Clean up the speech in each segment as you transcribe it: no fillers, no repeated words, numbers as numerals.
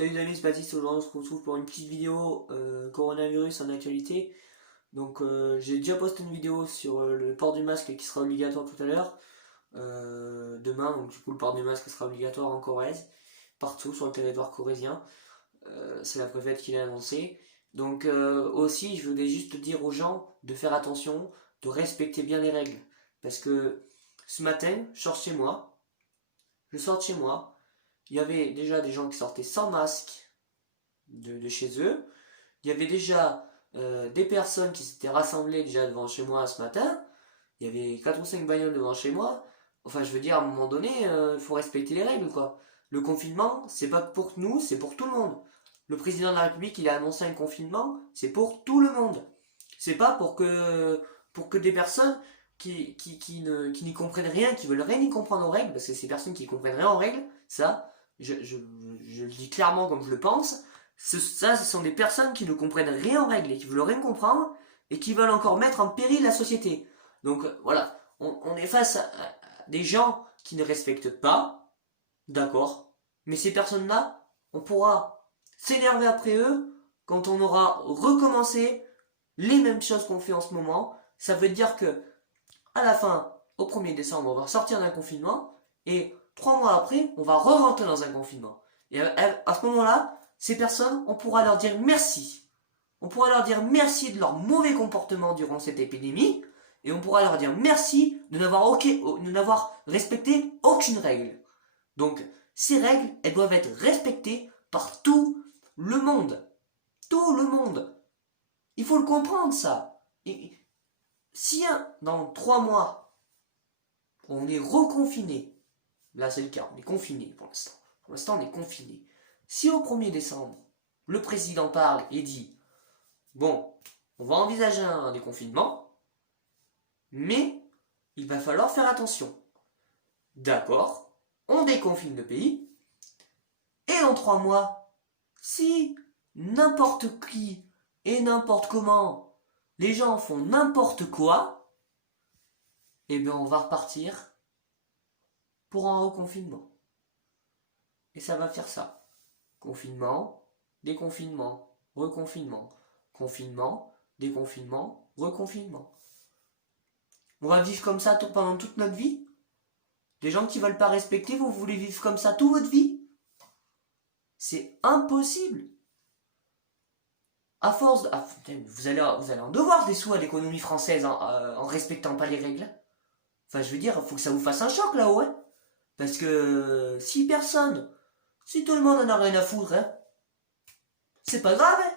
Salut les amis, c'est Baptiste. Aujourd'hui on se retrouve pour une petite vidéo coronavirus en actualité. Donc j'ai déjà posté une vidéo sur le port du masque qui sera obligatoire tout à l'heure. Demain, donc du coup le port du masque sera obligatoire en Corrèze, partout sur le territoire corrézien. C'est la préfète qui l'a annoncé. Donc aussi je voulais juste dire aux gens de faire attention, de respecter bien les règles. Parce que ce matin, je sors de chez moi, il y avait déjà des gens qui sortaient sans masque de chez eux. Il y avait déjà des personnes qui s'étaient rassemblées déjà devant chez moi ce matin. Il y avait 4 ou 5 bagnoles devant chez moi. Enfin, je veux dire, à un moment donné, il faut respecter les règles, quoi. Le confinement, c'est pas pour nous, c'est pour tout le monde. Le président de la République, il a annoncé un confinement, c'est pour tout le monde. C'est pas pour que des personnes qui n'y comprennent rien, qui veulent rien y comprendre aux règles, parce que ces personnes qui ne comprennent rien aux règles, ça, je le dis clairement comme je le pense, ce sont des personnes qui ne comprennent rien aux règles et qui veulent rien comprendre et qui veulent encore mettre en péril la société. Donc voilà, on est face à des gens qui ne respectent pas, d'accord, mais ces personnes-là, on pourra s'énerver après eux quand on aura recommencé les mêmes choses qu'on fait en ce moment. Ça veut dire que à la fin, au 1er décembre, on va sortir d'un confinement et 3 mois après, on va re-rentrer dans un confinement. Et à ce moment-là, ces personnes, on pourra leur dire merci. On pourra leur dire merci de leur mauvais comportement durant cette épidémie et on pourra leur dire merci de n'avoir respecté aucune règle. Donc, ces règles, elles doivent être respectées par tout le monde. Tout le monde. Il faut le comprendre, ça. Et si dans 3 mois, on est reconfiné, là c'est le cas, on est confiné pour l'instant. Pour l'instant, on est confiné. Si au 1er décembre, le président parle et dit bon, on va envisager un déconfinement, mais il va falloir faire attention. D'accord, on déconfine le pays, et dans 3 mois, si n'importe qui et n'importe comment, les gens font n'importe quoi, eh bien on va repartir pour un reconfinement. Et ça va faire ça. Confinement, déconfinement, reconfinement. Confinement, déconfinement, reconfinement. On va vivre comme ça pendant toute notre vie? Des gens qui ne veulent pas respecter, vous voulez vivre comme ça toute votre vie? C'est impossible. À force, vous allez en devoir des sous à l'économie française en respectant pas les règles. Enfin, je veux dire, il faut que ça vous fasse un choc là-haut, hein. Parce que si tout le monde en a rien à foutre, hein, c'est pas grave, hein.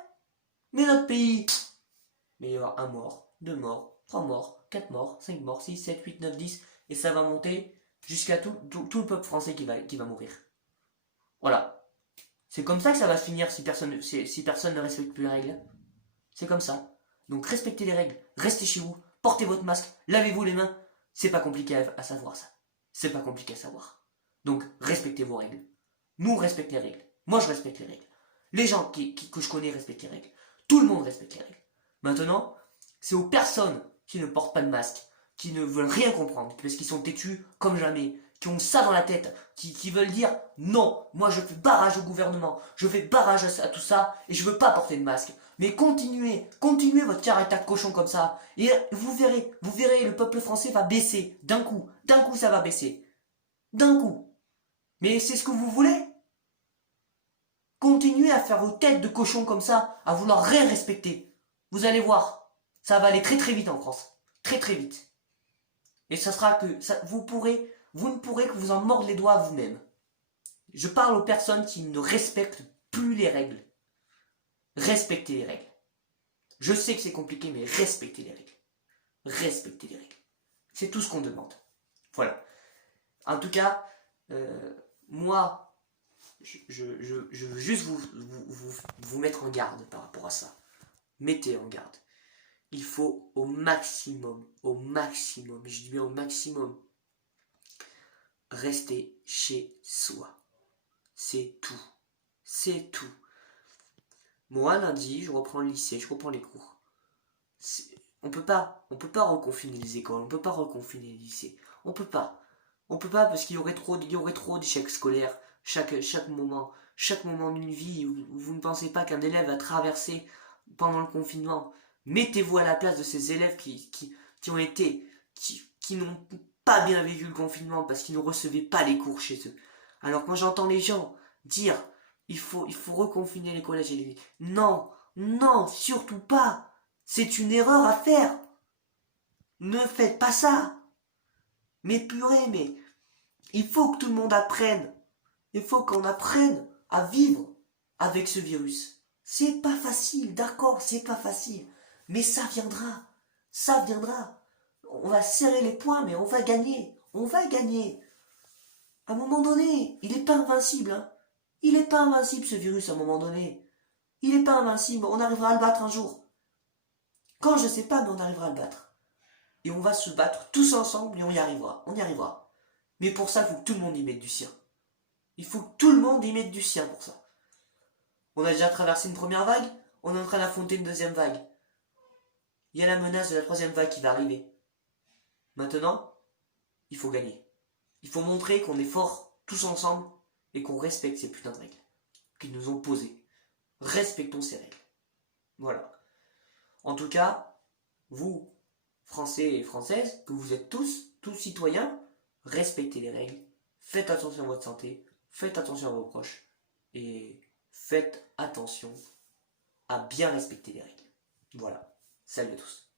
Mais notre pays, mais il va y avoir 1 mort, 2 morts, 3 morts, 4 morts, 5 morts, 6, 7, 8, 9, 10, et ça va monter jusqu'à tout le peuple français qui va mourir. Voilà. C'est comme ça que ça va se finir si personne ne respecte plus les règles. C'est comme ça. Donc respectez les règles, restez chez vous, portez votre masque, lavez-vous les mains. C'est pas compliqué à savoir ça. C'est pas compliqué à savoir. Donc respectez vos règles. Nous on respecte les règles. Moi je respecte les règles. Les gens que je connais respectent les règles. Tout le monde respecte les règles. Maintenant, c'est aux personnes qui ne portent pas de masque, qui ne veulent rien comprendre, parce qu'ils sont têtus comme jamais, qui ont ça dans la tête, qui veulent dire non, moi je fais barrage au gouvernement, je fais barrage à tout ça, et je veux pas porter de masque. Mais continuez votre caractère de cochon comme ça, et vous verrez, le peuple français va baisser, d'un coup ça va baisser, d'un coup. Mais c'est ce que vous voulez? Continuez à faire vos têtes de cochon comme ça, à vouloir rien respecter. Vous allez voir, ça va aller très très vite en France, très très vite. Et ça sera que vous ne pourrez que vous en mordre les doigts vous-même. Je parle aux personnes qui ne respectent plus les règles. Respectez les règles. Je sais que c'est compliqué, mais respectez les règles. Respectez les règles. C'est tout ce qu'on demande. Voilà. En tout cas, moi, je veux juste vous mettre en garde par rapport à ça. Mettez en garde. Il faut au maximum, je dis bien au maximum, rester chez soi. C'est tout. C'est tout. Moi, lundi, je reprends le lycée, je reprends les cours. On peut pas reconfiner les écoles, on peut pas reconfiner les lycées. On peut pas parce qu'il y aurait trop d'échecs scolaires chaque moment. chaque moment d'une vie où vous ne pensez pas qu'un élève a traversé pendant le confinement. Mettez-vous à la place de ces élèves qui n'ont pas bien vécu le confinement parce qu'ils ne recevaient pas les cours chez eux. Alors quand j'entends les gens dire il faut reconfiner les collèges et les lycées, non, non, surtout pas. C'est une erreur à faire. Ne faites pas ça. Mais purée, mais il faut que tout le monde apprenne. Il faut qu'on apprenne à vivre avec ce virus. C'est pas facile, d'accord, c'est pas facile. Mais ça viendra. Ça viendra. On va serrer les poings, mais on va gagner. On va gagner. À un moment donné, il n'est pas invincible. Hein. Il n'est pas invincible ce virus à un moment donné. Il n'est pas invincible. On arrivera à le battre un jour. Quand je sais pas, mais on arrivera à le battre. Et on va se battre tous ensemble et on y arrivera. On y arrivera. Mais pour ça, il faut que tout le monde y mette du sien. Il faut que tout le monde y mette du sien pour ça. On a déjà traversé une première vague, on est en train d'affronter une deuxième vague. Il y a la menace de la troisième vague qui va arriver. Maintenant, il faut gagner. Il faut montrer qu'on est fort tous ensemble et qu'on respecte ces putains de règles qu'ils nous ont posées. Respectons ces règles. Voilà. En tout cas, vous, Français et Françaises, que vous êtes tous citoyens, respectez les règles, faites attention à votre santé, faites attention à vos proches et faites attention à bien respecter les règles. Voilà. Salut à tous.